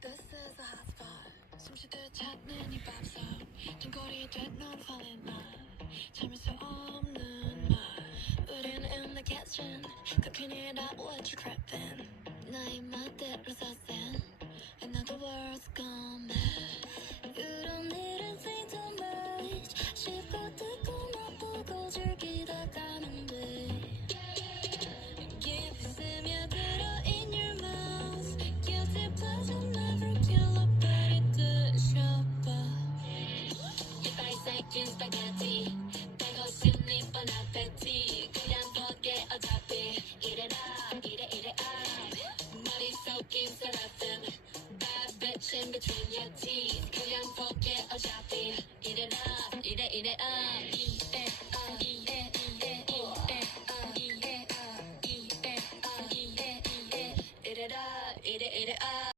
This is a hot spot. 숨쉬듯 찾는 이 밥솥. 등골이 된넌 fall in love. 참을 수 없는 말. 우린 in the kitchen. Cooking it up, what you trapping? 나의 멋대로 서센. Another world's gone mad. You don't need to think too much. 쉽고 듣고 나쁘고 즐기다 가면 돼. Give 스며들어 in your mouth. Guilty pleasure never kill a body 드셔봐. If I second spaghetti 빼고 싶니 bon appetit. 그냥 볼게 어차피 이래라 이래 머릿속인 세라핌 Bad bitch in between your teeth. 그냥 볼게 어차피 이래라 이래 이래라 이래